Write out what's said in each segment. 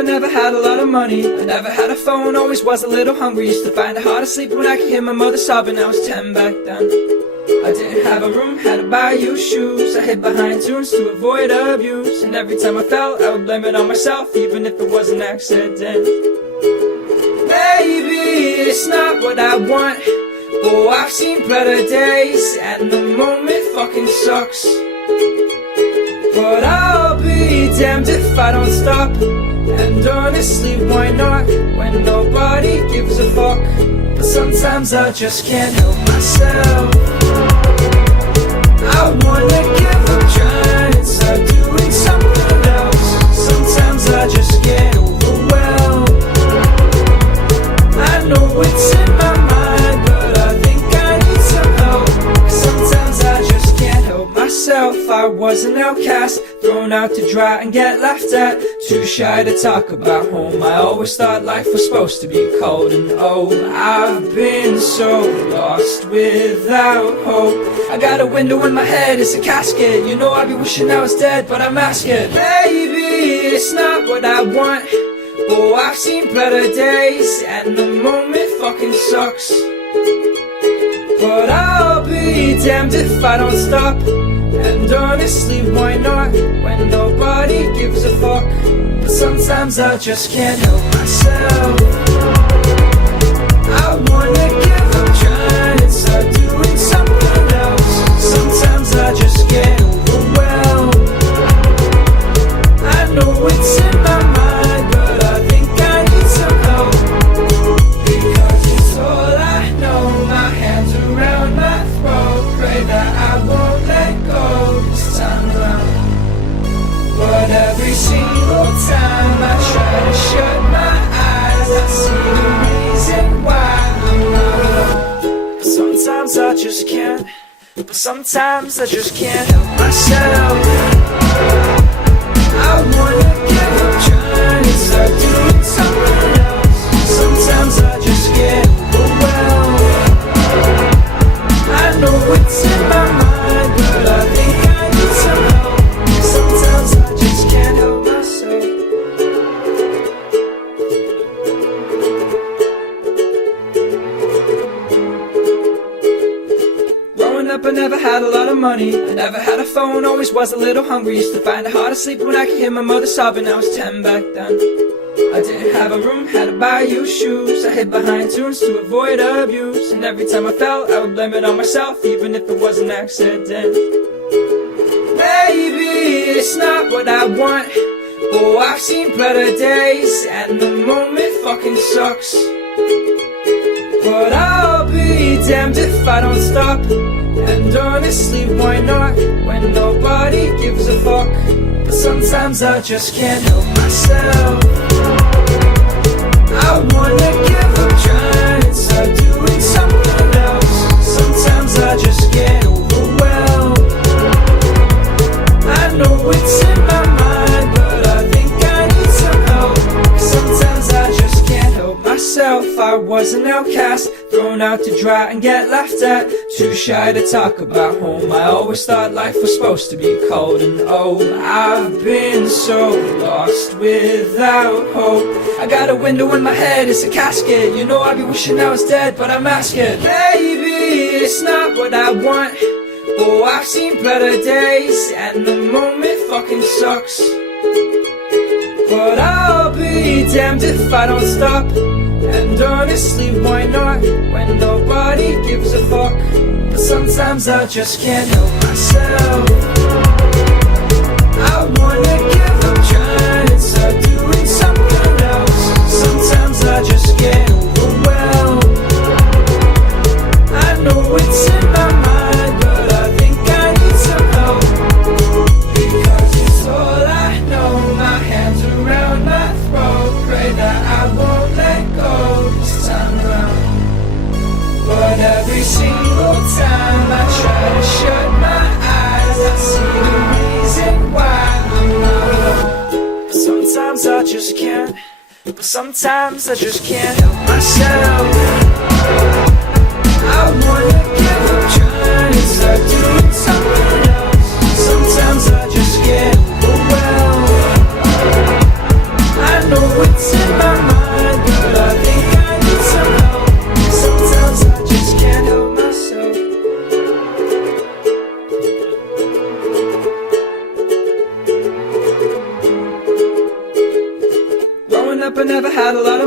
I never had a lot of money. I never had a phone, always was a little hungry. Used to find it hard to sleep when I could hear my mother sobbing. I was 10 back then. I didn't have a room, had to buy you shoes. I hid behind tunes to avoid abuse. And every time I fell, I would blame it on myself, even if it was an accident. Maybe it's not what I want. Oh, I've seen better days, and the moment fucking sucks. But I'll be damned if I don't stop. And honestly, why not, when nobody gives a fuck? But sometimes I just can't help myself. I wanna give up trying and start doing something else. Sometimes I just get overwhelmed. I know it's in my mind, but I think I need some help. Sometimes I just can't help myself. I was an outcast, thrown out to dry and get laughed at. Too shy to talk about home. I always thought life was supposed to be cold. And oh, I've been so lost without hope. I got a window in my head, it's a casket. You know I be wishing I was dead, but I'm asking. Maybe it's not what I want. Oh, I've seen better days, and the moment fucking sucks. But I'll be damned if I don't stop. And honestly, why not, when nobody gives a fuck? But sometimes I just can't help myself. I wanna give up trying and start doing something else. Sometimes I just get overwhelmed. I know it's in my mind, but I think I need some help. Because it's all I know, my hands around my throat. Pray that I won't let go this time around. But every single time I try to shut my eyes, I see the reason why I'm not alone. But sometimes I just can't. But sometimes I just can't help myself. I wanna give up trying and start doing something else. Sometimes I just get overwhelmed. I know it's in my mind, but I think I need some help. Sometimes I just can't help myself. Growing up, I never had a lot of money. I never had a phone, always was a little hungry. Used to find it hard to sleep when I could hear my mother sobbing. I was 10 back then. I didn't have a room, had to buy you shoes. I hid behind tunes to avoid abuse. And every time I fell, I would blame it on myself, even if it was an accident. Maybe it's not what I want. Oh, I've seen better days, and the moment fucking sucks. But I'll be damned if I don't stop. And honestly, why not, when nobody gives a fuck? But sometimes I just can't help myself. I wanna give up trying and start doing something else. Sometimes I just get overwhelmed. I know it's in my mind, but I think I need some help. Sometimes I just can't help myself. I was an outcast, thrown out to dry and get laughed at. Too shy to talk about home. I always thought life was supposed to be cold. And oh, I've been so lost without hope. I got a window in my head, it's a casket. You know I be wishing I was dead, but I'm asking. Maybe it's not what I want. Oh, I've seen better days, and the moment fucking sucks. But I'll be damned if I don't stop. And honestly, why not, when nobody gives a fuck? But sometimes I just can't help myself. I wanna give up trying and start doing something else. Sometimes I just get overwhelmed. I know it's in my mind, but I think I need some help. Because it's all I know, my hands around my throat. Pray that I won't let go this time around. But every single time I try to shut my eyes, I see the reason why I'm not alone. But sometimes I just can't. But sometimes I just can't help myself. I wanna give up trying and start doing something else. Sometimes I just get overwhelmed. I know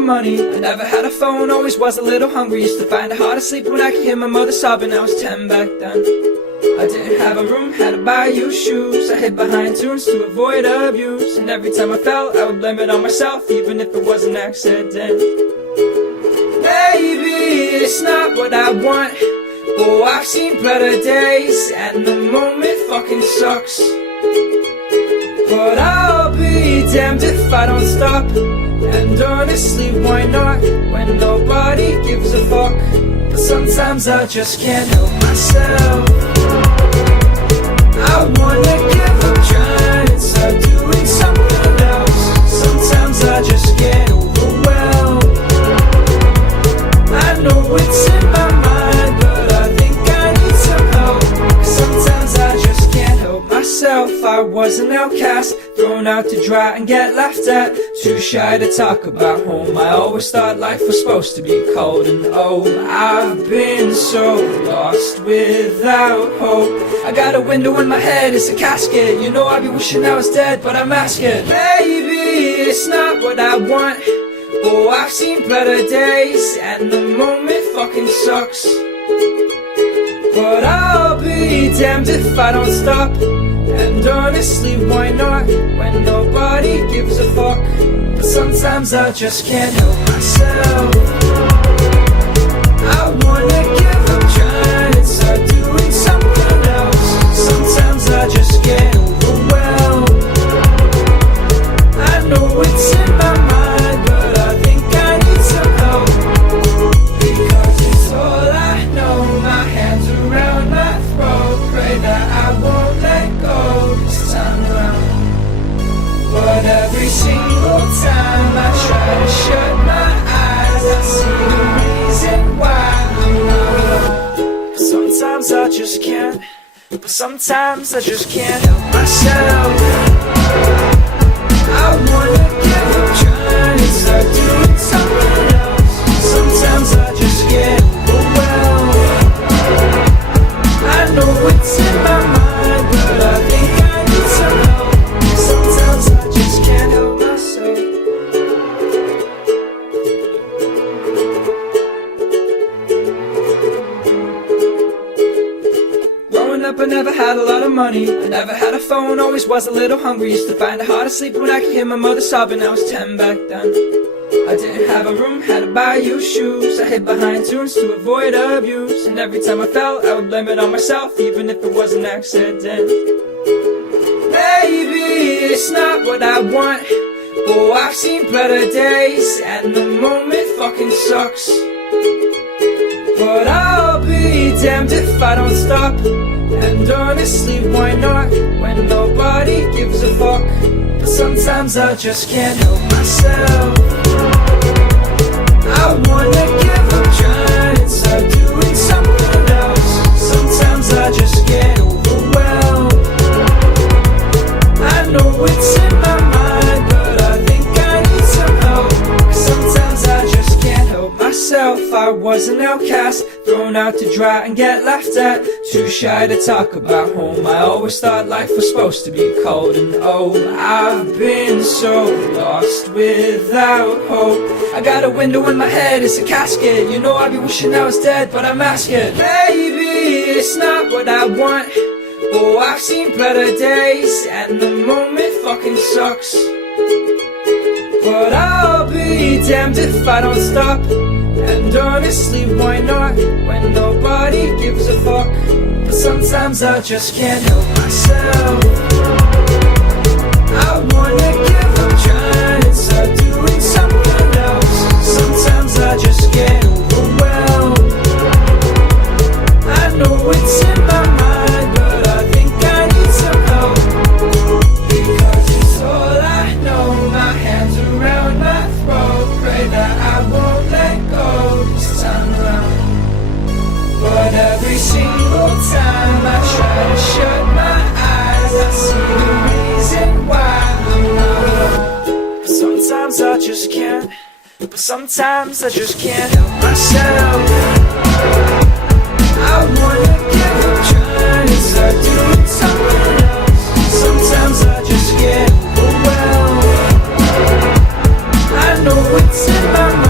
money. I never had a phone, always was a little hungry. Used to find it hard to sleep when I could hear my mother sobbing. I was 10 back then. I didn't have a room, had to buy used shoes. I hid behind tunes to avoid abuse. And every time I fell, I would blame it on myself, even if it was an accident. Maybe it's not what I want. Oh, I've seen better days, and the moment fucking sucks. But I'll be damned if I don't stop. And honestly, why not, when nobody gives a fuck? But sometimes I just can't help myself. I wanna give up trying and start doing something else. Sometimes I just get overwhelmed. I know it's in my mind, but I think I need some help. Sometimes I just can't help myself. I was an outcast, thrown out to dry and get laughed at. Too shy to talk about home. I always thought life was supposed to be cold. And oh, I've been so lost without hope. I got a window in my head, it's a casket. You know I'd be wishing I was dead, but I'm asking. Maybe it's not what I want. Oh, I've seen better days, and the moment fucking sucks. But I'll be damned if I don't stop. And honestly, why not, when nobody gives a fuck? But sometimes I just can't help myself. I wanna give up trying and start doing something else. Sometimes I just get overwhelmed. I know it's in my mind, but I think I need some help. Because it's all I know, my hands around my throat. Pray that I won't let go this time around. But every single time I try to shut my eyes, I see the reason why I'm not. Sometimes I just can't, but sometimes I just can't help myself. I wanna give up trying and start doing something else. Sometimes I just get overwhelmed. I know it's in my mind, but I think I need some help. Sometimes I just can't help myself. Growing up, I never had a lot of money. I never had a phone, always was a little hungry. Used to find it hard to sleep when I could hear my mother sobbing. I was 10 back then. I didn't have a room, had to buy used shoes. I hid behind tunes to avoid abuse. And every time I fell, I would blame it on myself, even if it was an accident. Maybe it's not what I want. Oh, I've seen better days, and the moment fucking sucks. But I'll be damned if I don't stop. And honestly, why not, when nobody gives a fuck? But sometimes I just can't help myself. I wanna give up trying and start doing something else. Sometimes I just get overwhelmed. I know it's in my mind, but I think I need some help. Sometimes I just can't help myself. I was an outcast, thrown out to dry and get laughed at. Too shy to talk about home. I always thought life was supposed to be cold. And oh, I've been so lost without hope. I got a window in my head, it's a casket. You know I'd be wishing I was dead, but I'm asking. Maybe it's not what I want. Oh, I've seen better days, and the moment fucking sucks. But I'll be damned if I don't stop. And honestly, why not, when nobody gives a fuck? But sometimes I just can't help myself. I wanna give up trying and start doing something else. Sometimes I just get overwhelmed. I know it's in my mind, but I think I need some help. Because it's all I know, my hands around my throat. Pray that I won't let go this time around. But every single time I try to shut my eyes, I see the reason why I'm not. Sometimes I just can't, but sometimes I just can't help myself. I wanna give up trying and start doing something else. Sometimes I just get overwhelmed. I know it's in my mind.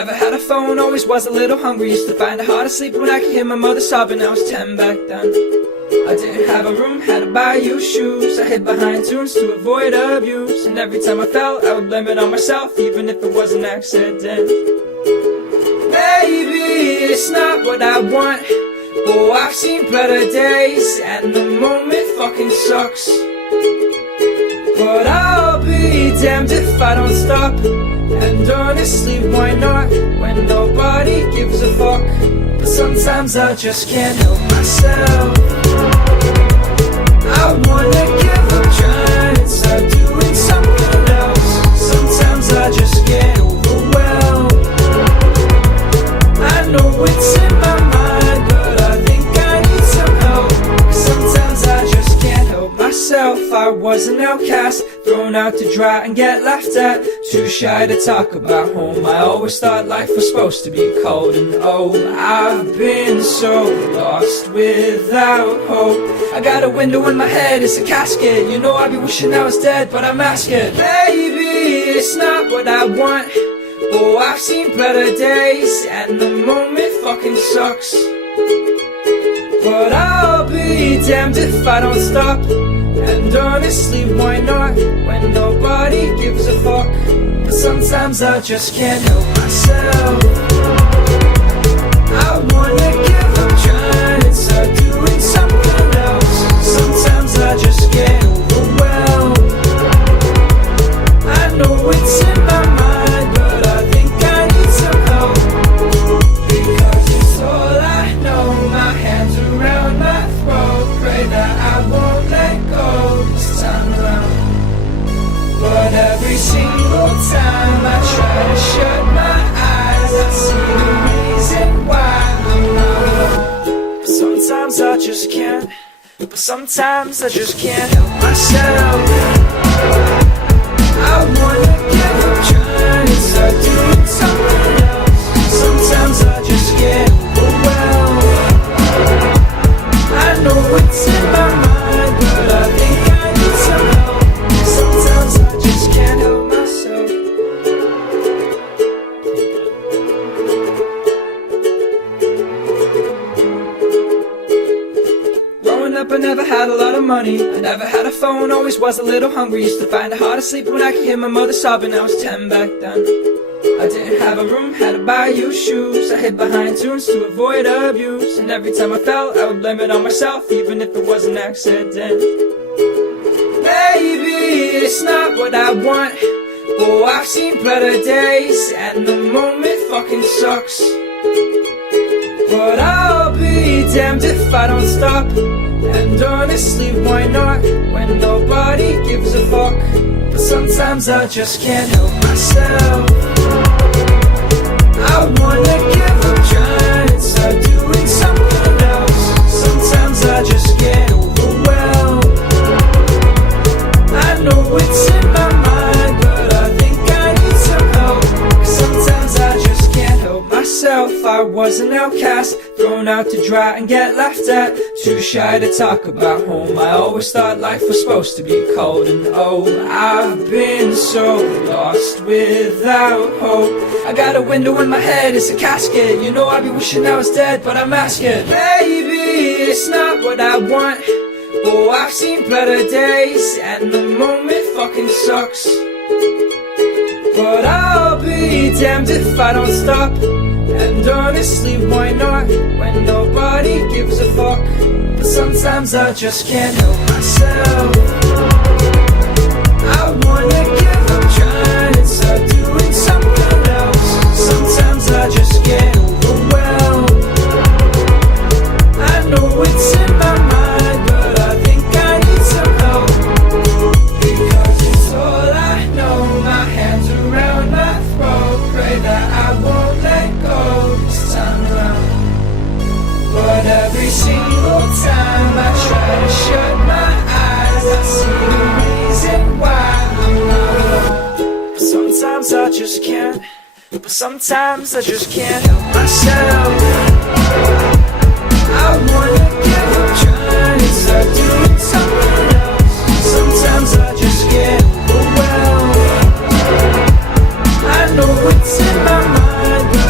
never had a phone, always was a little hungry. Used to find it hard to sleep when I could hear my mother sobbing. I was 10 back then. I didn't have a room, had to buy you shoes. I hid behind tunes to avoid abuse. And every time I fell, I would blame it on myself, even if it was an accident. Maybe it's not what I want. Oh, I've seen better days, and the moment fucking sucks. But I'll be damned if I don't stop. And honestly, why not, when nobody gives a fuck? But sometimes I just can't help myself. I wanna give up trying and start doing something else. Sometimes I just get overwhelmed. I know it's in my mind, but I think I need some help. Sometimes I just can't help myself. I was an outcast, thrown out to dry and get laughed at. Too shy to talk about home. I always thought life was supposed to be cold. And oh, I've been so lost without hope. I got a window in my head, it's a casket. You know I'd be wishing I was dead, but I'm asking. Maybe it's not what I want. Oh, I've seen better days, and the moment fucking sucks. But I'll be damned if I don't stop. And honestly, why not, when nobody gives a fuck? But sometimes I just can't help myself. I wanna give up trying and start doing something else. Sometimes I just get overwhelmed. I know it's in my mind, but I think I need some help. Because it's all I know, my hands around my throat. Pray that I won't let go this time around. But every single time I try to shut my eyes, I see the reason why I'm not alone. But sometimes I just can't. But sometimes I just can't help myself. I wanna give up trying and start doing something else. Sometimes I just get overwhelmed. I know it's in my mind, but I think I need some help. Sometimes I just can't help myself. Growing up I never had a lot of money. I never had a phone, always was a little hungry. Used to find it hard to sleep when I could hear my mother sobbing. I was 10 back then. I didn't have a room, had to buy you shoes. I hid behind tunes to avoid abuse. And every time I fell, I would blame it on myself, even if it was an accident. Maybe it's not what I want. Oh, I've seen better days, and the moment fucking sucks. But I'll be damned if I don't stop. And honestly, why not, when nobody gives a fuck? But sometimes I just can't help myself. I wanna give up trying and start doing something else. Sometimes I just get overwhelmed. I know it's in my mind, but I think I need some help. Sometimes I just can't help myself. I was an outcast, thrown out to dry and get laughed at. Too shy to talk about home. I always thought life was supposed to be cold. And oh, I've been so lost without hope. I got a window in my head, it's a casket. You know I'd be wishing I was dead, but I'm asking. Maybe it's not what I want. Oh, I've seen better days, and the moment fucking sucks. But I'll be damned if I don't stop. And honestly, why not, when nobody gives a fuck? But sometimes I just can't help myself. I wanna give up trying and start doing something else. Sometimes I just get overwhelmed. I know it's in my mind, but I think I need some help. Because it's all I know, my hands around my throat. Pray that I won't let go this time around. But every single time I try to shut my eyes, I see the reason why I'm not alone. But sometimes I just can't. But sometimes I just can't help myself. I wanna give up trying and start doing something else. Sometimes I just get overwhelmed. I know it's in my mind,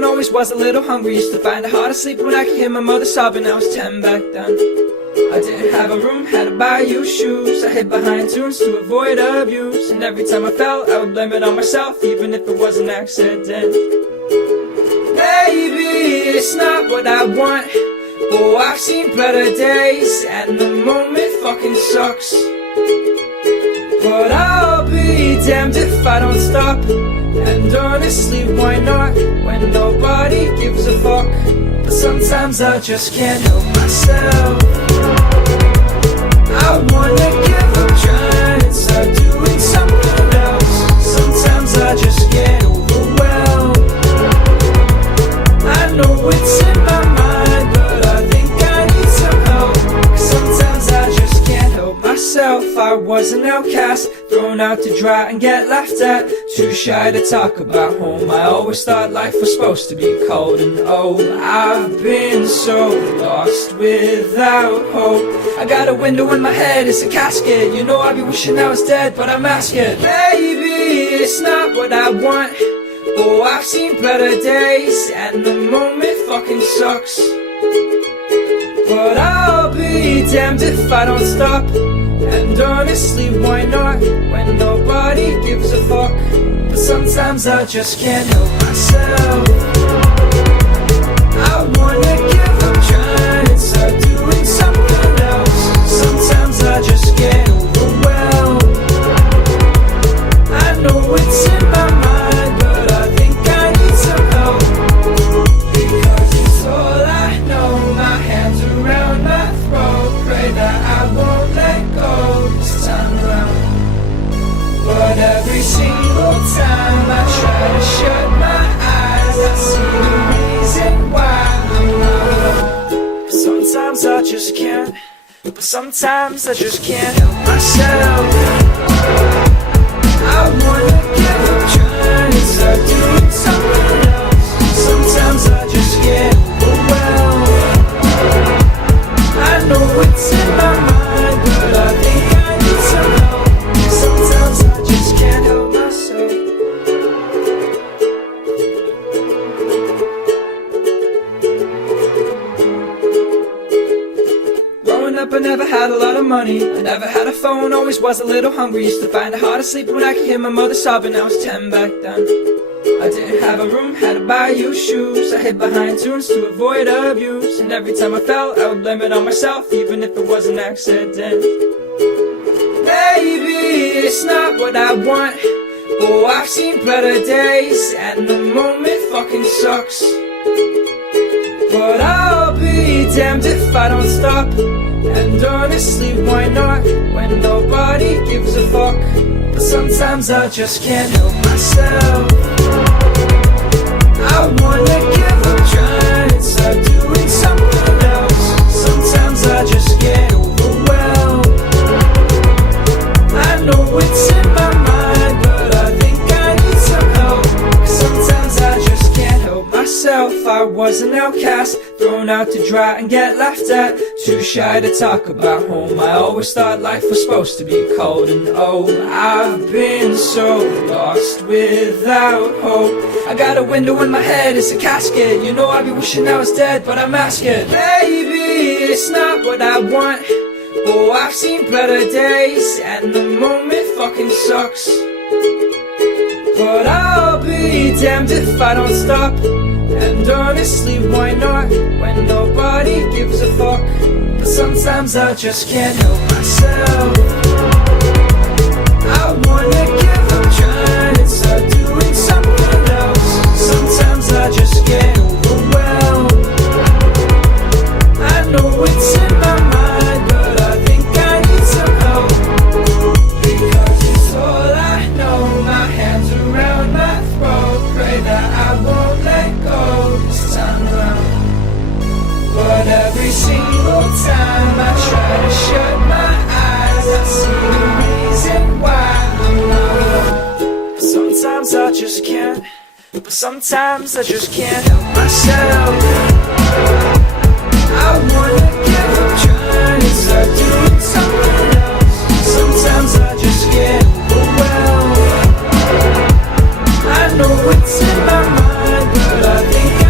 phone, always was a little hungry. Used to find it hard to sleep when I could hear my mother sobbing. I was 10 back then. I didn't have a room, had to buy you shoes. I hid behind tunes to avoid abuse. And every time I fell, I would blame it on myself, even if it was an accident. Maybe it's not what I want. Oh, I've seen better days, and the moment fucking sucks. But I'll be damned if I don't stop. And honestly, why not, when nobody gives a fuck? But sometimes I just can't help myself. I wanna give up trying, start doing something else. Sometimes I just get overwhelmed. I know it's in my mind, but I think I need some help. 'Cause sometimes I just can't help myself. I was an outcast, thrown out to dry and get laughed at. Too shy to talk about home. I always thought life was supposed to be cold. And oh, I've been so lost without hope. I got a window in my head, it's a casket. You know I be wishing I was dead, but I'm asking. Maybe it's not what I want. Oh, I've seen better days, and the moment fucking sucks. But I'll be damned if I don't stop. And honestly, why not, when nobody gives a fuck? But sometimes I just can't help myself. I wanna give up trying, start doing something else. Sometimes I just get overwhelmed. I know it's in my mind, but I think I need some help. Because it's all I know, my hands around my throat. Pray that I won't let go this time around. But every single time I try to shut my eyes, I see the reason why I'm not alone. But sometimes I just can't. But sometimes I just can't help myself. I wanna give up trying and start doing something else. Sometimes I just get overwhelmed. I know it's in my mind, but I think I need some help. Sometimes I just can't help myself. Growing up, I never had a lot of money. I never had a phone, always was a little hungry. Used to find it hard to sleep when I could hear my mother sobbing. I was 10 back then. I didn't have a room, had to buy you shoes. I hid behind tunes to avoid abuse. And every time I fell, I would blame it on myself, even if it was an accident. Maybe it's not what I want. Oh, I've seen better days, and the moment fucking sucks. But I'll be damned if I don't stop. And honestly, why not, when nobody gives a fuck? But sometimes I just can't help myself. I wanna give up trying, start doing something else. Sometimes I just get overwhelmed. I know it's in my mind, but I think I need some help. 'Cause sometimes I just can't help myself. I was an outcast, thrown out to dry and get laughed at. Too shy to talk about home. I always thought life was supposed to be cold. And oh, I've been so lost without hope. I got a window in my head, it's a casket. You know I be wishing I was dead, but I'm asking. Maybe it's not what I want. Oh, I've seen better days, and the moment fucking sucks. But I'll be damned if I don't stop. And honestly, why not, when nobody gives a fuck? But sometimes I just can't help myself. I wanna give up trying and start doing something else. Sometimes I just get overwhelmed. I know it's in my mind, but I think I need some help. Because it's all I know, my hands around my throat. Pray that I won't let go this time around. But every single time I try to shut my eyes, I see the reason why I'm not alone. But sometimes I just can't. But sometimes I just can't help myself. I wanna give up trying and start doing something else. Sometimes I just get overwhelmed. I know it's in my mind, but I think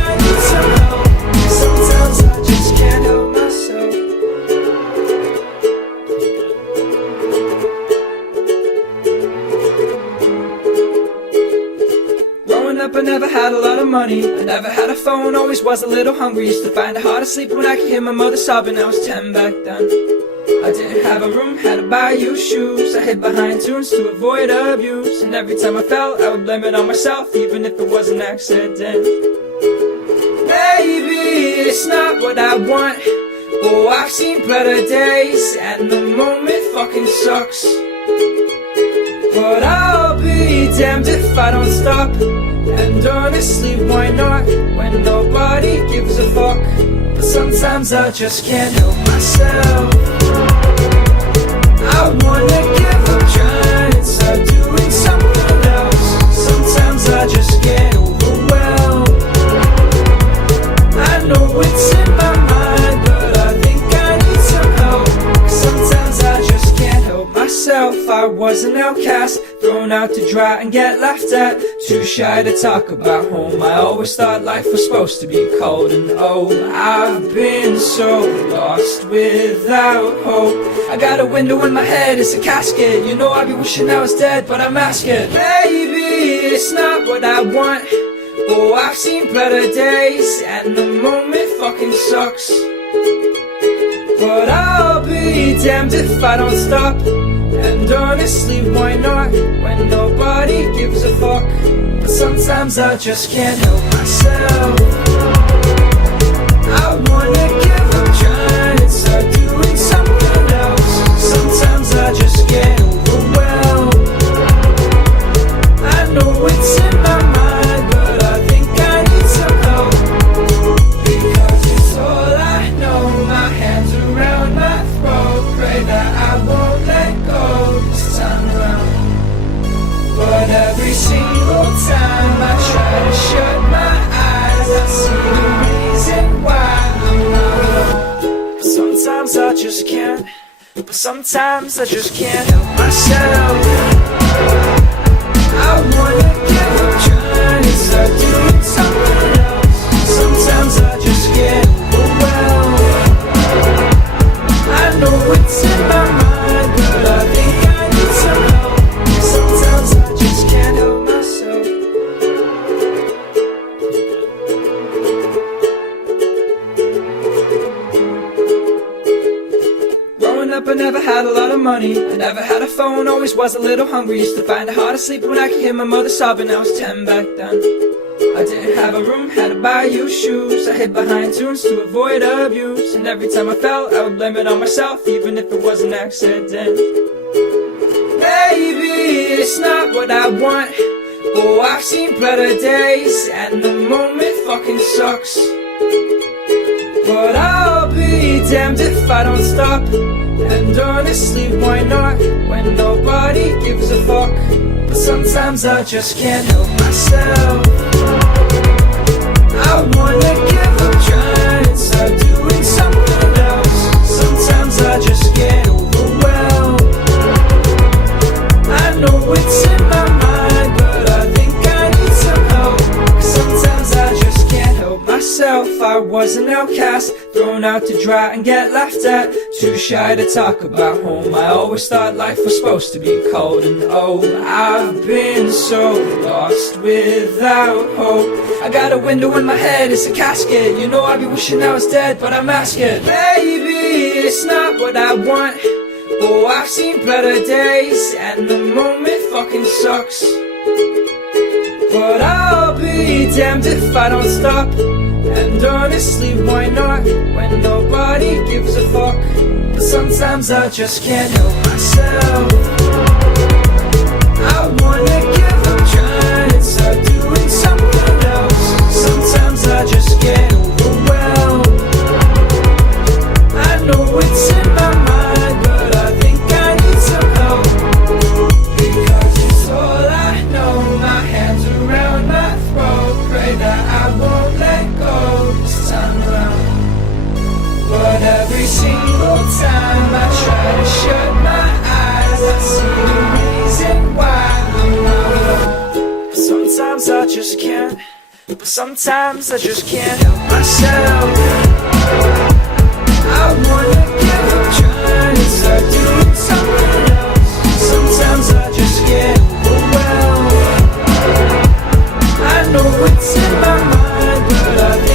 phone, always was a little hungry. Used to find it hard to sleep when I could hear my mother sobbing. I was 10 back then. I didn't have a room, had to buy you shoes. I hid behind tunes to avoid abuse. And every time I fell, I would blame it on myself, even if it was an accident. Maybe it's not what I want. Oh, I've seen better days, and the moment fucking sucks. But I'll be damned if I don't stop. And honestly, why not, when nobody gives a fuck? But sometimes I just can't help myself. I wanna give up trying and start doing something else. Sometimes I just get overwhelmed. I know it's in my mind, but I think I need some help. Sometimes I just can't help myself. I was an outcast, thrown out to dry and get laughed at. Too shy to talk about home. I always thought life was supposed to be cold. And oh, I've been so lost without hope. I got a window in my head, it's a casket. You know I be wishing I was dead, but I'm asking. Maybe it's not what I want. Oh, I've seen better days, and the moment fucking sucks. But I'll be damned if I don't stop. And honestly, why not, when nobody gives a fuck? But sometimes I just can't help myself. I wanna give up trying and start doing something else. Sometimes I just get overwhelmed. I know it's in my mind, but I think I need some help. Because it's all I know, my hands around my throat. Pray that I won't let go this time around. But every single time I try to shut my eyes, I see the reason why I'm not alone. But sometimes I just can't. But sometimes I just can't help myself. I wanna give up trying and start doing something else. Sometimes I just get overwhelmed. I know it's in my mind, but I think I need some help. Sometimes I just can't help myself. Growing up I never had a lot of money. I never had a phone, always was a little hungry. Used to find it hard to sleep when I could hear my mother sobbing. I was 10 back then. I didn't have a room, had to buy you shoes. I hid behind tunes to avoid abuse. And every time I fell, I would blame it on myself, even if it was an accident. Maybe it's not what I want. Oh, I've seen better days, and the moment fucking sucks. But I'll be damned if I don't stop. And honestly, why not, when nobody gives a fuck? But sometimes I just can't help myself. I wanna give up trying and start doing something else. Sometimes I just get overwhelmed. I know it's in my mind, but I think I need some help. Sometimes I just can't help myself. I was an outcast, thrown out to dry and get laughed at. Too shy to talk about home. I always thought life was supposed to be cold. And oh, I've been so lost without hope. I got a window in my head, it's a casket. You know I be wishing I was dead, but I'm asking. Maybe it's not what I want. Oh, I've seen better days, and the moment fucking sucks. But I'll be damned if I don't stop. And honestly, why not, when nobody gives a fuck? But sometimes I just can't help myself. I wanna give up trying and start doing something else. Sometimes I just get overwhelmed. I know it's in my mind, but I think I need some help. Because it's all I know, my hands around my throat. Pray that I won't let go this time around. But every single time I try to shut my eyes, I see the reason why I'm not alone. But sometimes I just can't. But sometimes I just can't help myself. I wanna give up trying and start doing something else. Sometimes I just get overwhelmed. I know it's in my mind, but I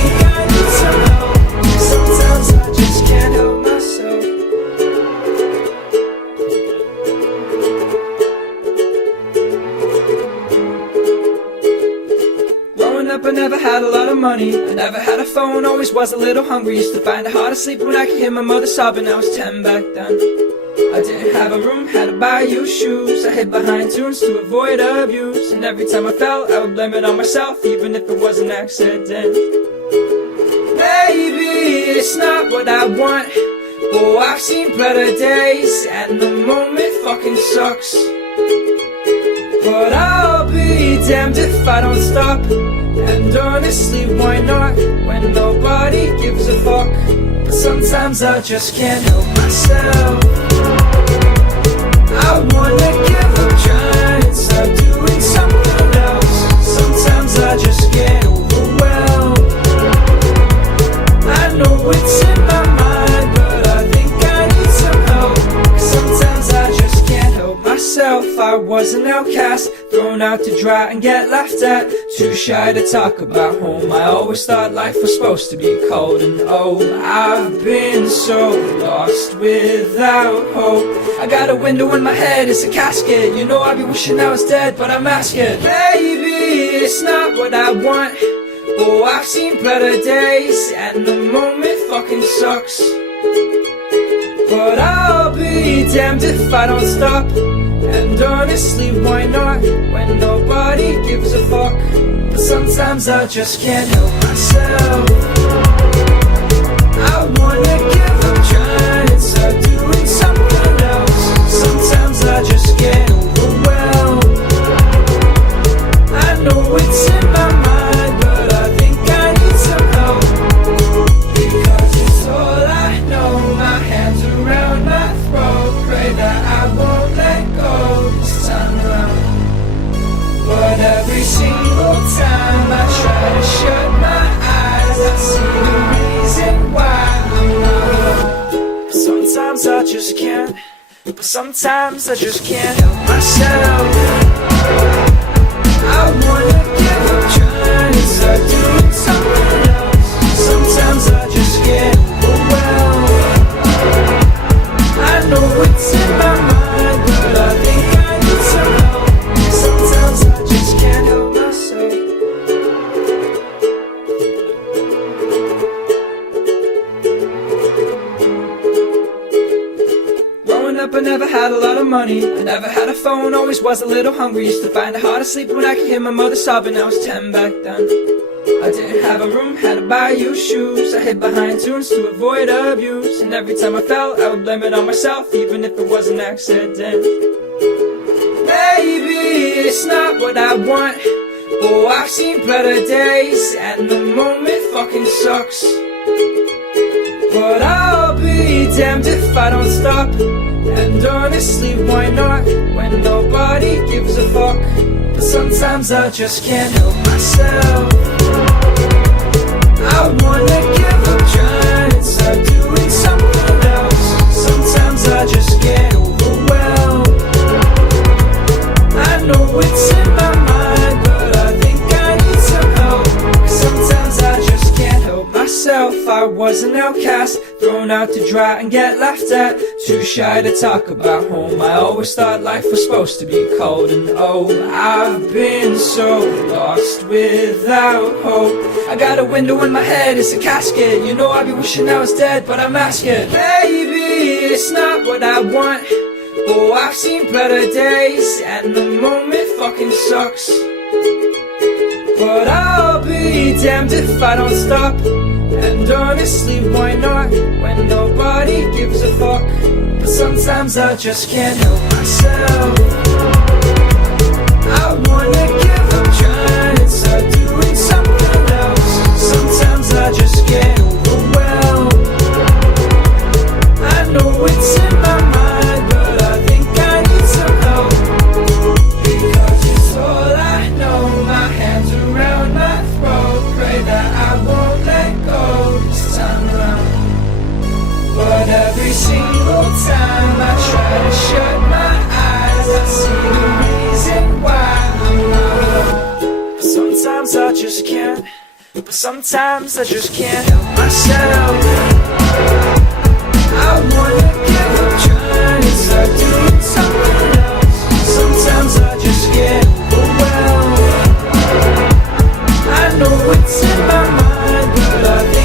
phone, always was a little hungry. Used to find it hard to sleep when I could hear my mother sobbing. I was 10 back then. I didn't have a room, had to buy you shoes. I hid behind tunes to avoid abuse. And every time I fell, I would blame it on myself, even if it was an accident. Maybe it's not what I want. Oh, I've seen better days, and the moment fucking sucks. But I'll be damned if I don't stop. And honestly, why not, when nobody gives a fuck? But sometimes I just can't help myself. I wanna give up trying, start doing something else. Sometimes I just get overwhelmed. I know it's in my mind, but I think I need some help. Sometimes I just can't help myself. I was an outcast, thrown out to dry and get laughed at. Too shy to talk about home. I always thought life was supposed to be cold. And oh, I've been so lost without hope. I got a window in my head, it's a casket. You know I be wishing I was dead, but I'm asking. Maybe it's not what I want. Oh, I've seen better days, and the moment fucking sucks. But I'll be damned if I don't stop. And honestly, why not, when nobody gives a fuck? But sometimes I just can't help myself. I wanna give up trying, start doing something else. Sometimes I just get overwhelmed. I know it's in my mind, but I think I need some help. Because it's all I know, my hands around my throat. Pray that I won't let go this time around. But every single time I try to shut my eyes, I see the reason why I'm not alone. But sometimes I just can't. But sometimes I just can't help myself. I wanna give up trying and start doing something else. Sometimes I just get overwhelmed. I know it's in my mind, but I think I need some help. Sometimes I just can't help myself. Growing up, I never had a lot of money. I never had a phone, always was a little hungry. Used to find it hard to sleep when I could hear my mother sobbing. I was 10 back then. I didn't have a room, had to buy you shoes. I hid behind tunes to avoid abuse. And every time I fell, I would blame it on myself, even if it was an accident. Maybe it's not what I want. Oh, I've seen better days, and the moment fucking sucks. But I'll be damned if I don't stop. And honestly, why not, when nobody gives a fuck? But sometimes I just can't help myself. I wanna give up trying and start doing something else. Sometimes I just get overwhelmed. I know it's in my mind, but I think I need some help. Sometimes I just can't help myself. I was an outcast, thrown out to dry and get laughed at. Too shy to talk about home. I always thought life was supposed to be cold. And oh, I've been so lost without hope. I got a window in my head, it's a casket. You know I be wishing I was dead, but I'm asking. Maybe it's not what I want. Oh, I've seen better days, and the moment fucking sucks. But I'll be damned if I don't stop. And honestly, why not, when nobody gives a fuck? But sometimes I just can't help myself. I wanna give up trying and start doing something else. Sometimes I just get overwhelmed. I know it's in my mind, but I think I need some help. Because it's all I know, my hands around my throat. Pray that I won't let go this time around. But every single time I try to shut my eyes, I see the reason why I'm not alone. But sometimes I just can't. But sometimes I just can't help myself. I wanna give up trying and start doing something else. Sometimes I just get overwhelmed. I know it's in my mind, but I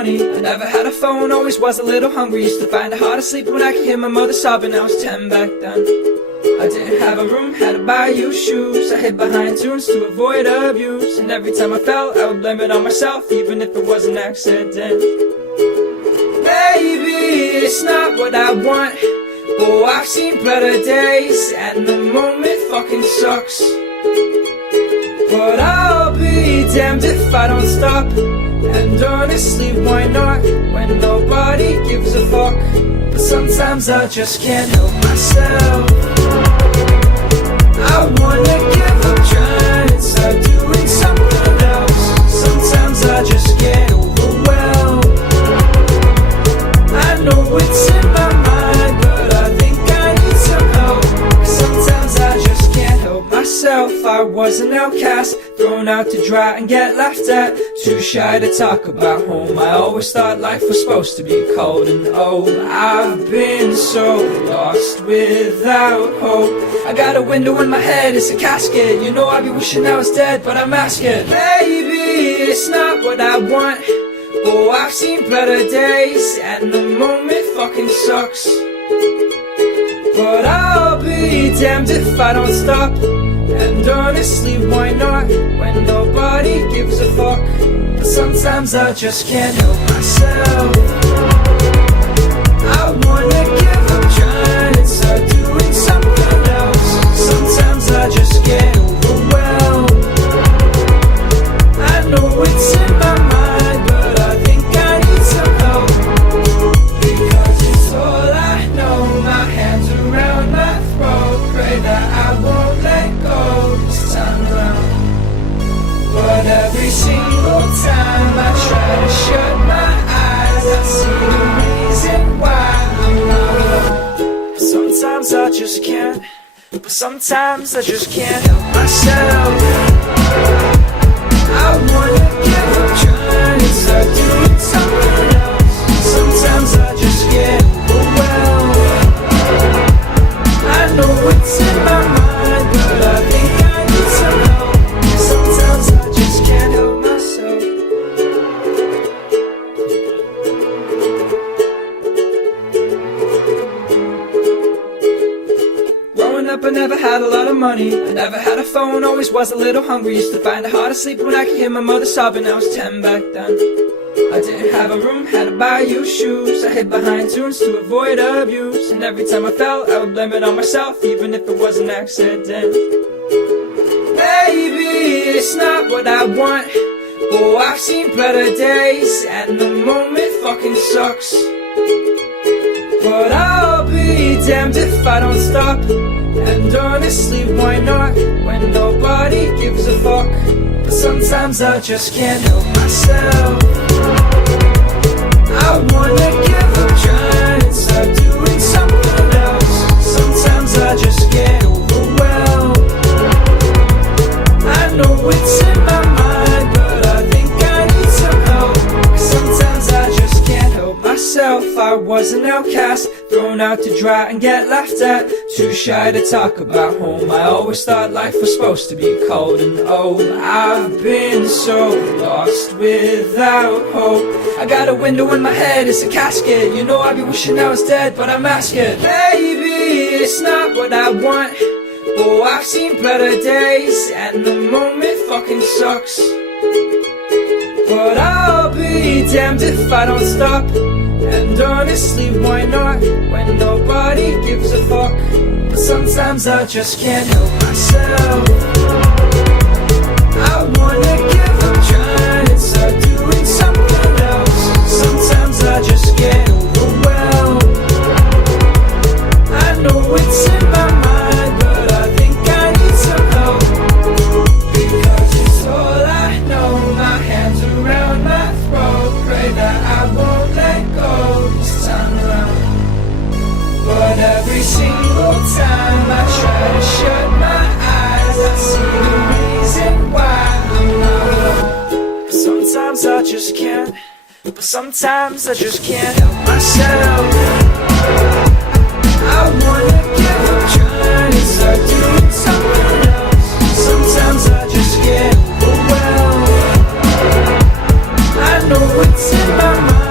money. I never had a phone, always was a little hungry. Used to find it hard to sleep when I could hear my mother sobbing. I was 10 back then. I didn't have a room, had to buy you shoes. I hid behind tunes to avoid abuse. And every time I fell, I would blame it on myself, even if it was an accident. Baby, it's not what I want. Oh, I've seen better days, and the moment fucking sucks. But I'll be damned if I don't stop. And honestly, why not, when nobody gives a fuck? But sometimes I just can't help myself. I wanna give up trying and start doing something else. Sometimes I just get overwhelmed. I know it's in my mind, but I think I need some help. Sometimes I just can't help myself. I was an outcast, thrown out to dry and get laughed at. Too shy to talk about home. I always thought life was supposed to be cold. And oh, I've been so lost without hope. I got a window in my head, it's a casket. You know I be wishing I was dead, but I'm asking. Baby, it's not what I want. Oh, I've seen better days, and the moment fucking sucks. But I'll be damned if I don't stop. And honestly, why not, when nobody gives a fuck? But sometimes I just can't help myself. I wanna give up trying and start doing something else. Sometimes I just get overwhelmed. I know it's in my mind, but I think I need some help. Because it's all I know, my hands around my throat. Pray that I won't let go this time around. But every single time I try to shut my eyes, I see the reason why I'm not alone. But sometimes I just can't. But sometimes I just can't help myself. I wanna give up trying and start doing something else. Sometimes I just get overwhelmed. I know it's in my mind, but I think I need some help. Sometimes I just can't help myself. Growing up, I never had a lot of money. I never had a phone, always was a little hungry. Used to find it hard to sleep when I could hear my mother sobbing. I was 10 back then. I didn't have a room, had to buy you shoes. I hid behind tunes to avoid abuse. And every time I fell, I would blame it on myself, even if it was an accident. Baby, it's not what I want. Oh, I've seen better days, and the moment fucking sucks. But I'll be damned if I don't stop. And honestly, why not, when nobody gives a fuck? But sometimes I just can't help myself. I wanna give up trying and start doing something else. Sometimes I just get overwhelmed. I know it's in my mind, but I think I need some help. Sometimes I just can't help myself. I was an outcast, thrown out to dry and get laughed at. Too shy to talk about home. I always thought life was supposed to be cold. And oh, I've been so lost without hope. I got a window in my head, it's a casket. You know I be wishing I was dead, but I'm asking. Baby, it's not what I want. Oh, I've seen better days, and the moment fucking sucks. But I'll be damned if I don't stop. And honestly, why not, when nobody gives a fuck? But sometimes I just can't help myself. I wanna give up trying and start doing something else. Sometimes I just get overwhelmed. I know it's in my mind, but I think I need some help. Because it's all I know, my hands around my throat. Pray that I won't let go this time around. But every single time I try to shut my eyes, I see the reason why I'm not alone. But sometimes I just can't. But sometimes I just can't help myself. I wanna give up trying and start doing something else. Sometimes I just get overwhelmed. I know it's in my mind.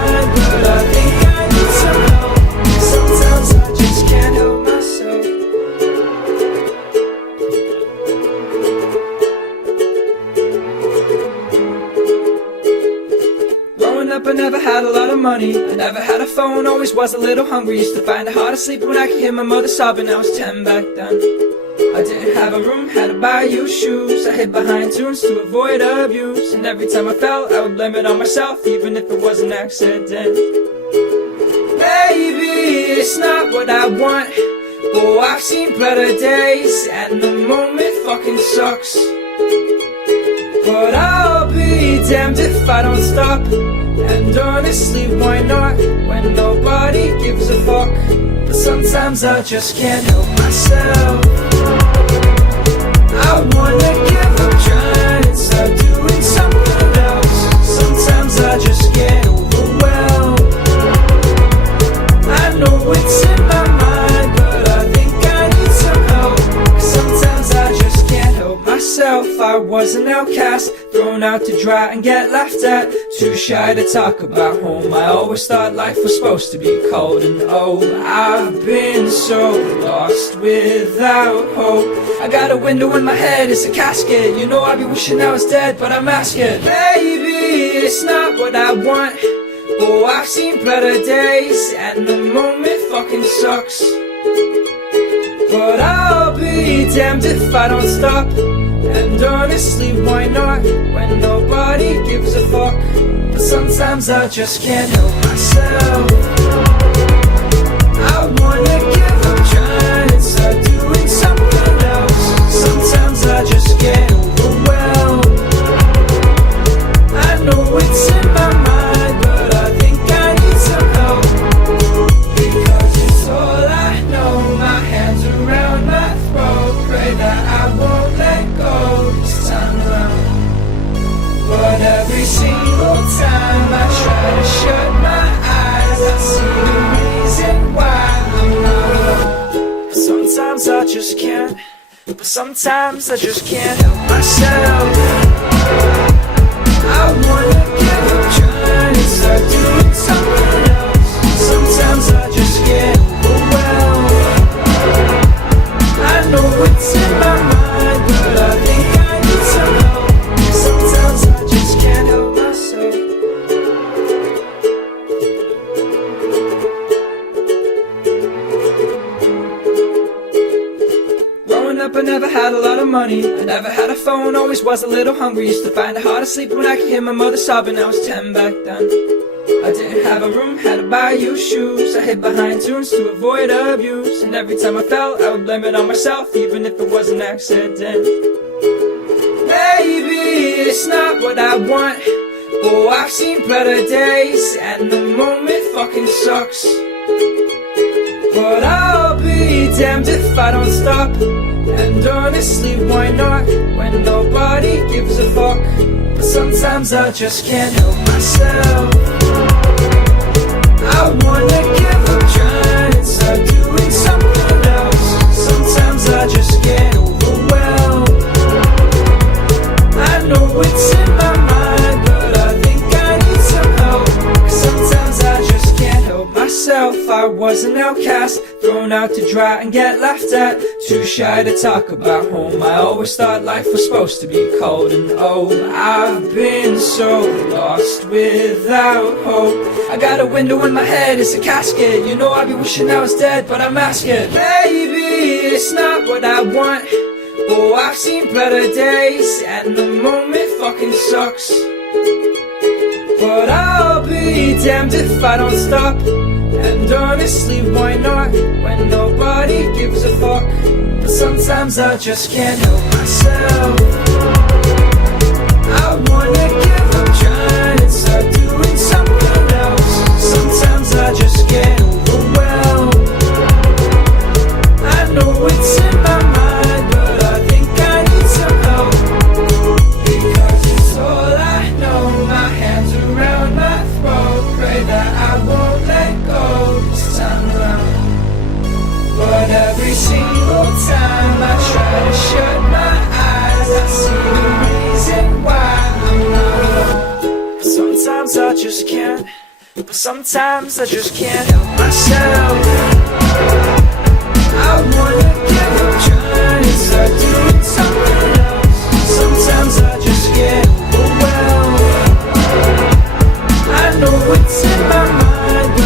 never had a phone, always was a little hungry. Used to find it hard to sleep when I could hear my mother sobbing. I was 10 back then. I didn't have a room, had to buy you shoes. I hid behind tunes to avoid abuse. And every time I fell, I would blame it on myself, even if it was an accident. Maybe it's not what I want. Oh, I've seen better days, and the moment fucking sucks. But I'll be damned if I don't stop. And honestly, why not, when nobody gives a fuck? But sometimes I just can't help myself. I wanna give up trying and start doing something else. Sometimes I just get overwhelmed. I know it's in my mind, but I think I need some help. 'Cause sometimes I just can't help myself. I was an outcast, thrown out to dry and get laughed at. Too shy to talk about home. I always thought life was supposed to be cold. And oh, I've been so lost without hope. I got a window in my head, it's a casket. You know I be wishing I was dead, but I'm asking. Maybe it's not what I want. Oh, I've seen better days, and the moment fucking sucks. But I'll be damned if I don't stop. And honestly, why not, when nobody gives a fuck? But sometimes I just can't help myself. I wanna give up trying and start doing something else. Sometimes I just get overwhelmed. I know it's in my mind, but I think I need some help. Because it's all I know, my hands around my throat. Pray that I won't let go this time around. But every single time I try to shut my eyes, I see the reason why I'm not alone. But sometimes I just can't. But sometimes I just can't help myself. I wanna give up trying and start doing something else. Sometimes I just get overwhelmed. I know it's in my mind, but I think I need some help. Sometimes I just can't help myself. Growing up, I never had a lot of money. I never had a phone, always was a little hungry. Used to find it hard to sleep when I could hear my mother sobbing. I was 10 back then. I didn't have a room, had to buy you shoes. I hid behind tunes to avoid abuse. And every time I fell, I would blame it on myself, even if it was an accident. Maybe it's not what I want. Oh, I've seen better days, and the moment fucking sucks. But I'll be damned if I don't stop. And honestly, why not, when nobody gives a fuck? But sometimes I just can't help myself. I wanna give up trying and start doing something else. Sometimes I just get overwhelmed. I know it's in my mind, but I think I need some help. 'Cause sometimes I just can't help myself. I was an outcast, thrown out to dry and get laughed at. Too shy to talk about home. I always thought life was supposed to be cold. And oh, I've been so lost without hope. I got a window in my head, it's a casket. You know I be wishing I was dead, but I'm asking. Maybe it's not what I want. Oh, I've seen better days, and the moment fucking sucks. But I'll be damned if I don't stop. And honestly, why not, when nobody gives a fuck? But sometimes I just can't help myself. I wanna give up trying and start doing something else. Sometimes I just get overwhelmed. I know it's in my mind, but I think I need some help. Because it's all I know, my hands around my throat. Pray that I won't let go this time around. But every single time I try to shut my eyes, I see the reason why I'm not alone. But sometimes I just can't. But sometimes I just can't help myself. I wanna give up trying and start doing something else. Sometimes I just get overwhelmed. I know it's in my mind,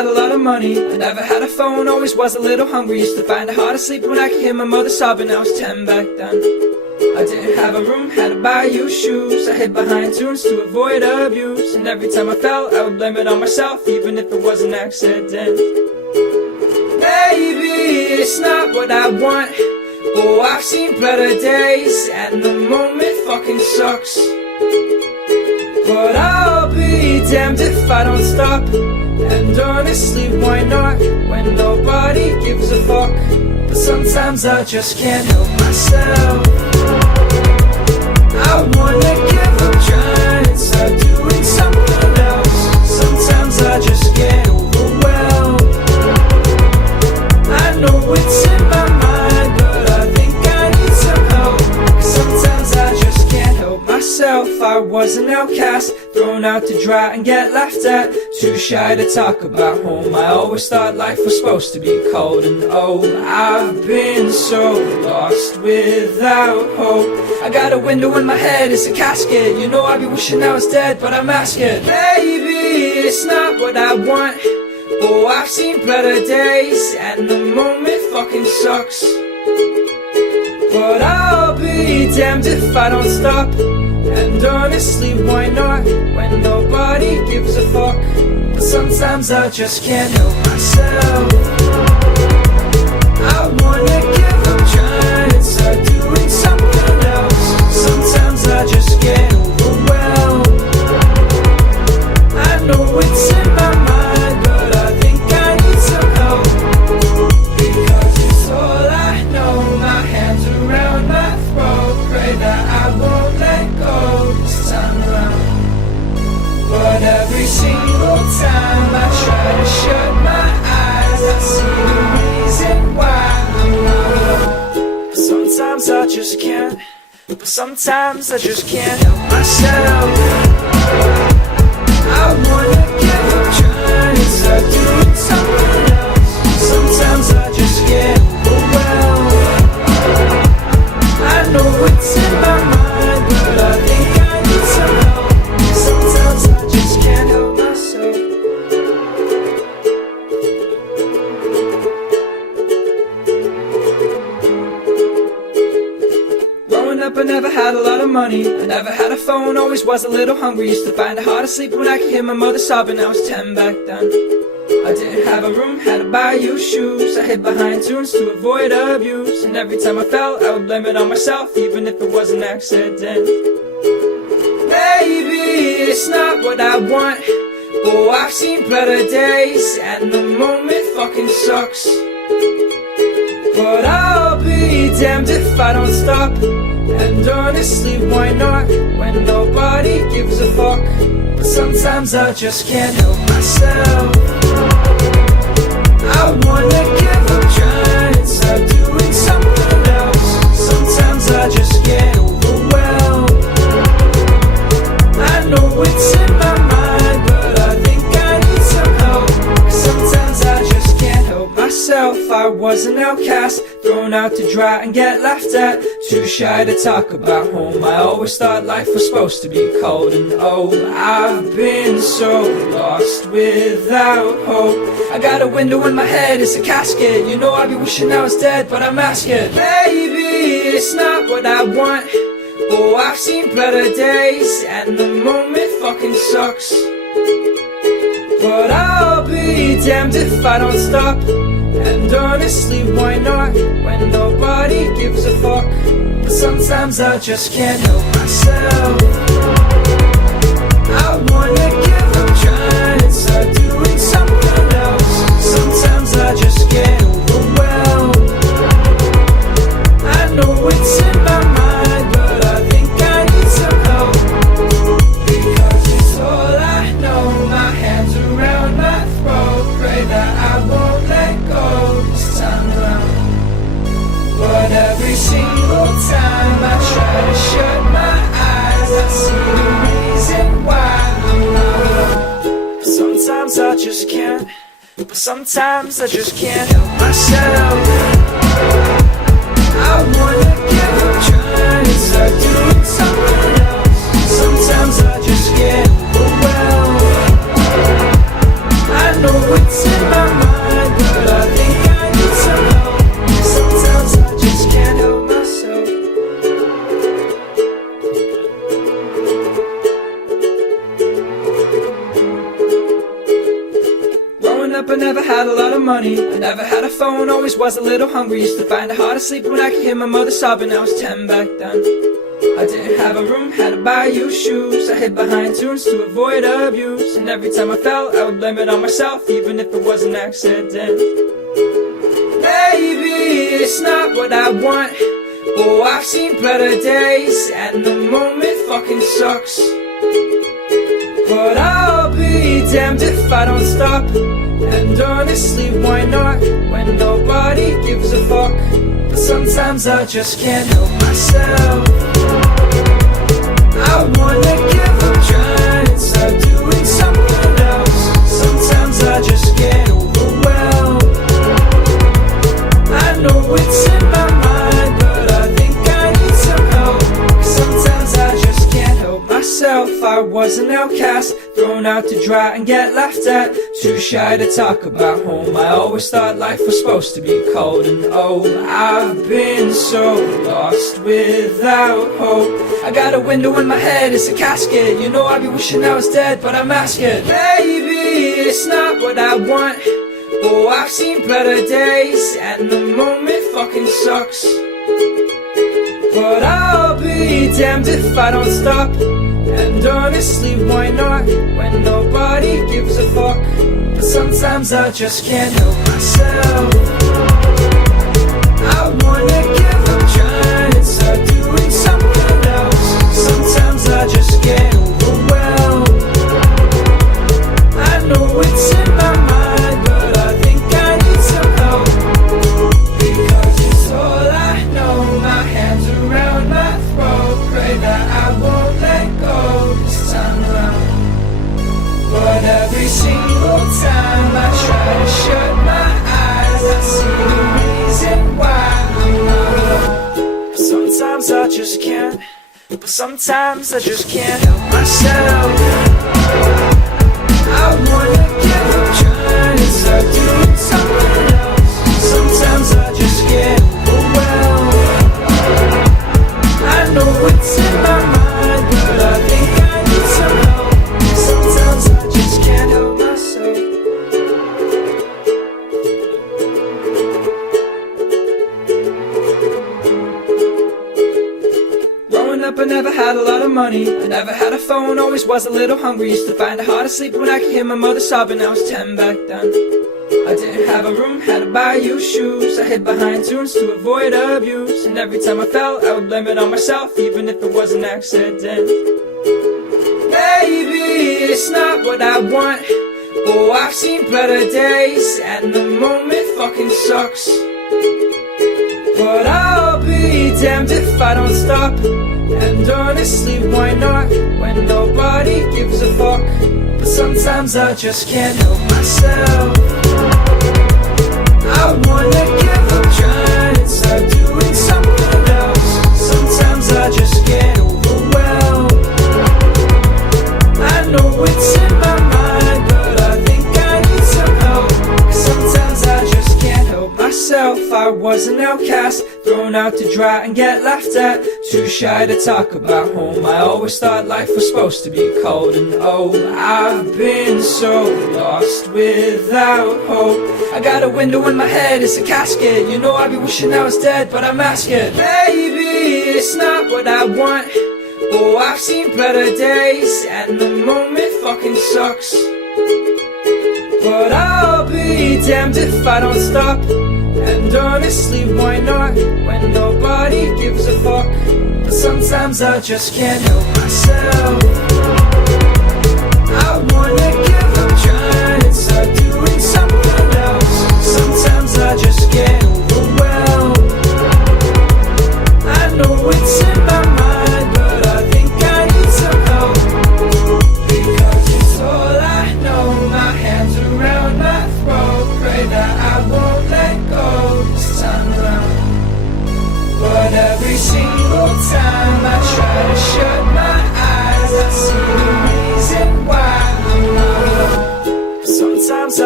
had a lot of money. I never had a phone, always was a little hungry. Used to find it hard to sleep when I could hear my mother sobbing. I was 10 back then. I didn't have a room, had to buy you shoes. I hid behind tunes to avoid abuse. And every time I fell, I would blame it on myself, even if it was an accident. Maybe it's not what I want. Oh, I've seen better days, and the moment fucking sucks. But I'll be damned if I don't stop. And honestly, why not, when nobody gives a fuck? But sometimes I just can't help myself. I wanna give up trying and start doing something else. Sometimes I just get overwhelmed. I know it's in my mind, but I think I need some help. 'Cause sometimes I just can't help myself. I was an outcast, thrown out to dry and get laughed at. Too shy to talk about home. I always thought life was supposed to be cold. And oh, I've been so lost without hope. I got a window in my head, it's a casket. You know I'd be wishing I was dead, but I'm asking. Maybe it's not what I want. Oh, I've seen better days, and the moment fucking sucks. But I'll be damned if I don't stop. And honestly, why not, when nobody gives a fuck? But sometimes I just can't help myself. I wanna give up trying and start doing something else. Sometimes I just get overwhelmed. I know it's in my mind, but I think I need some help. Because it's all I know, my hands around my throat. Pray that I won't let go this time around. But every single time I try to shut my eyes, I see the reason why I'm not alone. But sometimes I just can't. But sometimes I just can't help myself. I wanna give up trying and start doing something else. Sometimes I just get overwhelmed. I know it's in my mind, but I think I need some help. Sometimes I just can't help myself. Growing up, I never had a lot of money. I never had a phone, always was a little hungry. Used to find it hard to sleep when I could hear my mother sobbing. I was 10 back then. I didn't have a room, had to buy you shoes. I hid behind tunes to avoid abuse. And every time I fell, I would blame it on myself, even if it was an accident. Maybe it's not what I want. Oh, I've seen better days, and the moment fucking sucks. But I'll be damned if I don't stop. And honestly, why not, when nobody gives a fuck? But sometimes I just can't help myself. I wanna give up trying and start doing something else. Sometimes I just get overwhelmed. I know it's in my mind, but I think I need some help. 'Cause sometimes I just can't help myself. I was an outcast, thrown out to dry and get laughed at. Too shy to talk about home. I always thought life was supposed to be cold. And oh, I've been so lost without hope. I got a window in my head, it's a casket. You know I'd be wishing I was dead, but I'm asking. Maybe it's not what I want. Oh, I've seen better days, and the moment fucking sucks. But I'll be damned if I don't stop. And honestly, why not, when nobody gives a fuck? But sometimes I just can't help myself. I wanna give up trying and start doing something else. Sometimes I just get overwhelmed. I know it's in my mind, but I think I need some help. Because it's all I know, my hands around my throat. Pray that I won't let go this time around. But every single time I try to shut my eyes, I see the reason why I'm not alone. Sometimes I just can't. But sometimes I just can't help myself. I wanna give up trying and start doing something else. Sometimes I just get overwhelmed. I know it's in my mind, but I think I need some help. Sometimes I just can't help myself. Growing up I never had a lot of money, I never had a phone, always was a little hungry. Used to find it hard to sleep when I could hear my mother sobbing. I was 10 back then. I didn't have a room, had to buy you shoes. I hid behind tunes to avoid abuse, and every time I fell, I would blame it on myself, even if it was an accident. Maybe it's not what I want, oh, I've seen better days, and the moment fucking sucks. But I'll be damned if I don't stop, and honestly, why not, when nobody gives a fuck? But sometimes I just can't help myself. I wanna give up trying and start doing something else. Sometimes I just get overwhelmed. I know it's in my mind, but I think I need some help. Sometimes I just can't help myself. I was an outcast, thrown out to dry and get laughed at. Too shy to talk about home, I always thought life was supposed to be cold. And oh, I've been so lost without hope. I got a window in my head, it's a casket. You know I'd be wishing I was dead, but I'm asking. Maybe it's not what I want, oh, I've seen better days, and the moment fucking sucks. But I'll be damned if I don't stop, and honestly, why not, when nobody gives a fuck? But sometimes I just can't help myself. I wanna give up trying and start doing something else. Sometimes I just get overwhelmed. I know it's in my mind, but I think I need some help. Because it's all I know, my hands around my throat. Pray that I won't let go this time around. But every single time I try to shut my eyes, I see the reason why I'm not alone. Sometimes I just can't, but sometimes I just can't help myself. I wanna give up trying and start doing something else. Sometimes I just get overwhelmed. I know it's in my mind, but I think I need some help. Sometimes I just can't help myself. Growing up I never had a lot of money, I never had a phone, always was a little hungry. Used to find it hard to sleep when I could hear my mother sobbing. I was 10 back then. I didn't have a room, had to buy you shoes. I hid behind tunes to avoid abuse, and every time I fell, I would blame it on myself, even if it was an accident. Maybe it's not what I want, oh, I've seen better days, and the moment fucking sucks. But I'll be damned if I don't stop, and honestly, why not, when nobody gives a fuck? But sometimes I just can't help myself. I wanna give up trying and start doing something else. Sometimes I just get overwhelmed. I know it's in my mind, but I think I need some help. Sometimes I just can't help myself. I was an outcast, thrown out to dry and get laughed at. Too shy to talk about home, I always thought life was supposed to be cold. And oh, I've been so lost without hope. I got a window in my head, it's a casket. You know I'd be wishing I was dead, but I'm asking. Maybe it's not what I want, oh, I've seen better days, and the moment fucking sucks. But I'll be damned if I don't stop, and honestly, why not, when nobody gives a fuck? But sometimes I just can't help myself. I wanna give up trying and start doing something else. Sometimes I just get overwhelmed. I know it's in my mind, but I think I need some help. Because it's all I know, my hands around my throat. Pray that I won't let go this time around. But every single time I try to shut my eyes, I see the reason why I'm not alone. Sometimes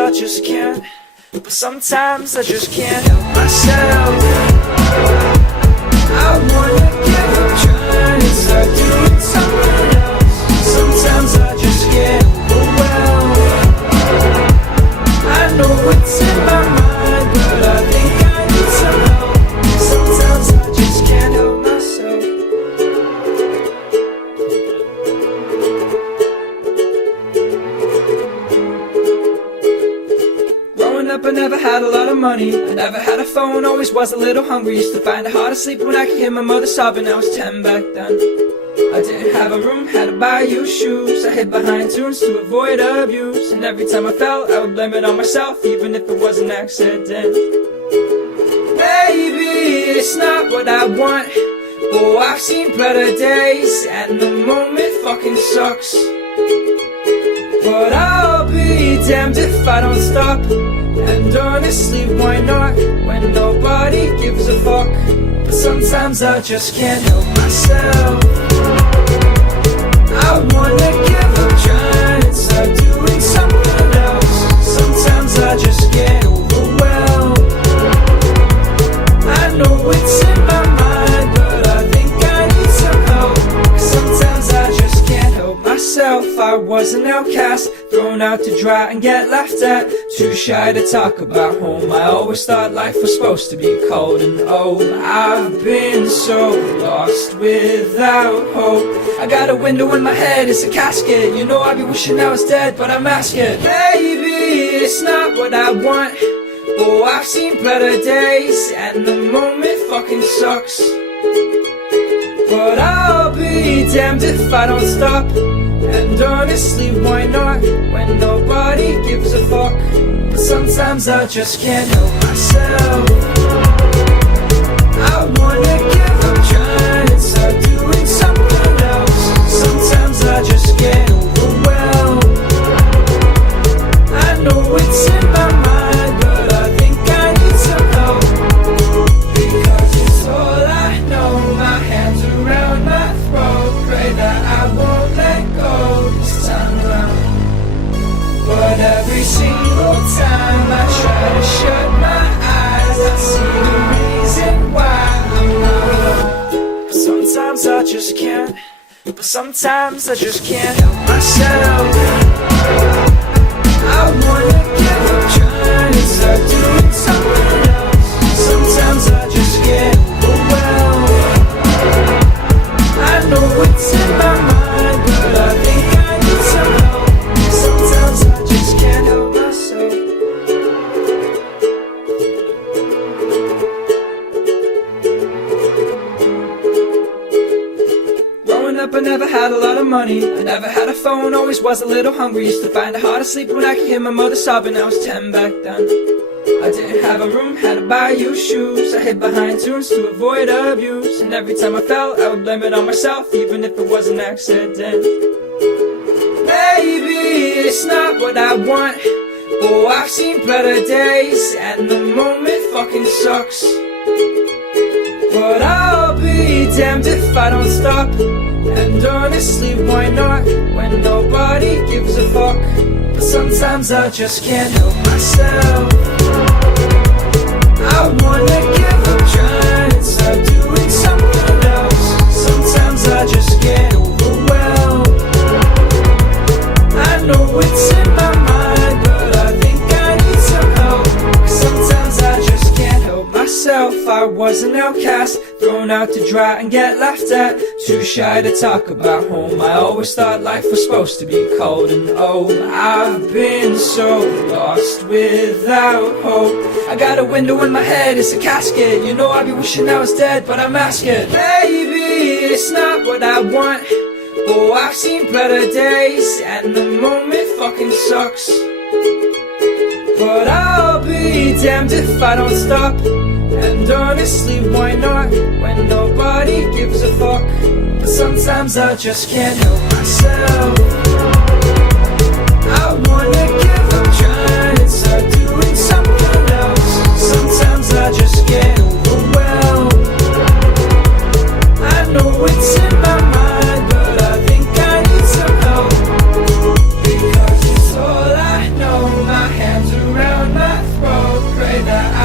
but sometimes I just can't help myself. I wanna give up trying and start doing something else. Sometimes I just get overwhelmed. I know it's in my mind, but I think I need some help. Sometimes I just can't help myself. Growing up I never had a lot of money, I never had a phone, always was a little hungry. Used to find it hard to sleep when I could hear my mother sobbing. I was 10 back then. I didn't have a room, had to buy you shoes. I hid behind tunes to avoid abuse, and every time I fell, I would blame it on myself, even if it was an accident. Maybe it's not what I want. Oh, I've seen better days, and the moment fucking sucks. But I'll be damned if I don't stop. And honestly, why not, when nobody gives a fuck? But sometimes I just can't help myself. I wanna give up trying and start doing something else. Sometimes I just get overwhelmed. I know it's in my mind, but I think I need some help. Sometimes I just can't help myself. I was an outcast, thrown out to dry and get laughed at. Too shy to talk about home. I always thought life was supposed to be cold. And oh, I've been so lost without hope. I got a window in my head, it's a casket. You know I'd be wishing I was dead, but I'm asking. Maybe it's not what I want. Oh, I've seen better days, and the moment fucking sucks. But I'll be damned if I don't stop. And honestly, why not, when nobody gives a fuck? But sometimes I just can't help myself. I wanna give up trying and start doing something else. Sometimes I just get overwhelmed. I know it's in my mind, but I think I need some help. Because it's all I know, my hands around my throat. Pray that I won't let go this time around. But every single time I try to shut my eyes, I see the reason why I'm not alone. But sometimes I just can't. But sometimes I just can't help myself. I wanna give up trying and start doing something else. Sometimes I just get overwhelmed. I know it's in my mind, but I think I need some help. Sometimes I just can't help myself. Growing up I never had a lot of money, I never had a phone, always was a little hungry. Used to find it hard to sleep when I could hear my mother sobbing. I was 10 back then. I didn't have a room, had to buy you shoes. I hid behind tunes to avoid abuse, and every time I fell, I would blame it on myself, even if it was an accident. Maybe it's not what I want. Oh, I've seen better days, and the moment fucking sucks. But I'll be damned if I don't stop. And honestly, why not, when nobody gives a fuck? But sometimes I just can't help myself. I wanna give up trying and start doing something else. Sometimes I just get overwhelmed. I know it's in my mind, but I think I need some help. Sometimes I just can't help myself. I was an outcast, thrown out to dry and get laughed at. Too shy to talk about home. I always thought life was supposed to be cold. And oh, I've been so lost without hope. I got a window in my head, it's a casket. You know I'd be wishing I was dead, but I'm asking. Maybe it's not what I want. Oh, I've seen better days, and the moment fucking sucks. But I'll be damned if I don't stop. And honestly, why not, when nobody gives a fuck? But sometimes I just can't help myself. I wanna give up trying and start doing something else. Sometimes I just get overwhelmed. I know it's in my mind, but I think I need some help. Because it's all I know, my hands around my throat.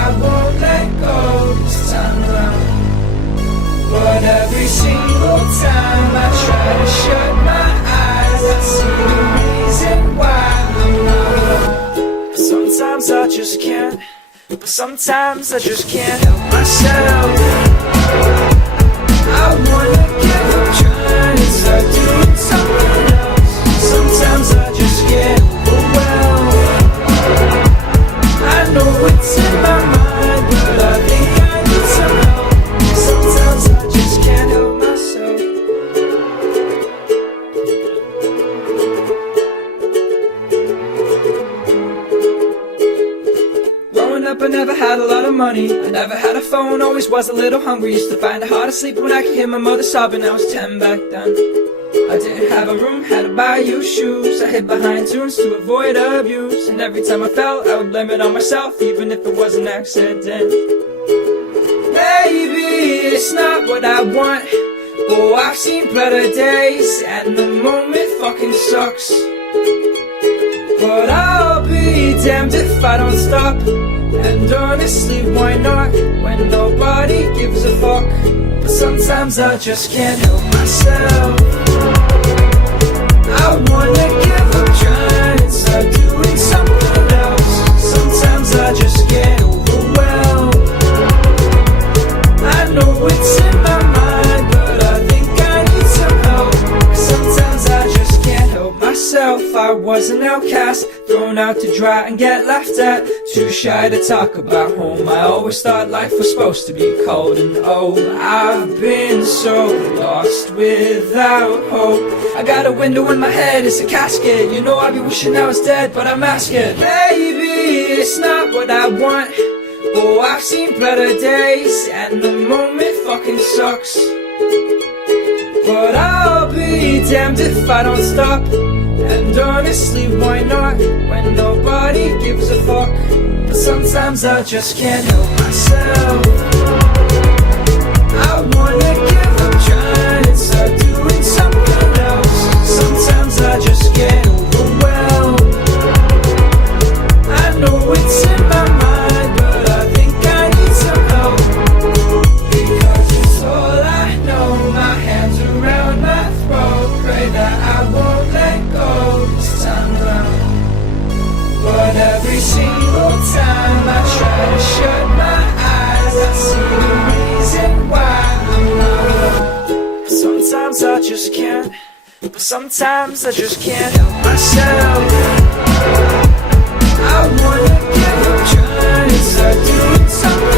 I won't let go this time around. But every single time I try to shut my eyes, I see the reason why I'm not alone. But sometimes I just can't. But sometimes I just can't help myself. I wanna give up trying and start doing something else. Sometimes I just get overwhelmed. I know it's in my mind, but I think I need some help. Sometimes I just can't help myself. Growing up I never had a lot of money, I never had a phone, always was a little hungry. Used to find it hard to sleep when I could hear my mother sobbing. I was 10 back then. I didn't have a room, had to buy you shoes. I hid behind tunes to avoid abuse. And every time I fell, I would blame it on myself, even if it was an accident. Maybe it's not what I want. Oh, I've seen better days, and the moment fucking sucks. But I'll be damned if I don't stop. And honestly, why not, when nobody gives a fuck? But sometimes I just can't help myself. I wanna give up trying and start doing something else. Sometimes I just get overwhelmed. I know it's in my mind, but I think I need some help. Sometimes I just can't help myself. I was an outcast, thrown out to dry and get laughed at. Too shy to talk about home. I always thought life was supposed to be cold. And oh, I've been so lost without hope. I got a window in my head, it's a casket. You know I be wishing I was dead, but I'm asking. Maybe it's not what I want. Oh, I've seen better days, and the moment fucking sucks. But I'll be damned if I don't stop. And honestly, why not, when nobody gives a fuck? But sometimes I just can't help myself. I wanna give up trying and start doing something else. Sometimes I just get overwhelmed. I know it's in my mind, but I think I need some help. Because it's all I know, my hands around my throat. Pray that I won't let go this time around. But every single time I try to shut my eyes, I see the reason why I'm not alone. Sometimes I just can't. But sometimes I just can't help myself. I wanna give up trying and start doing something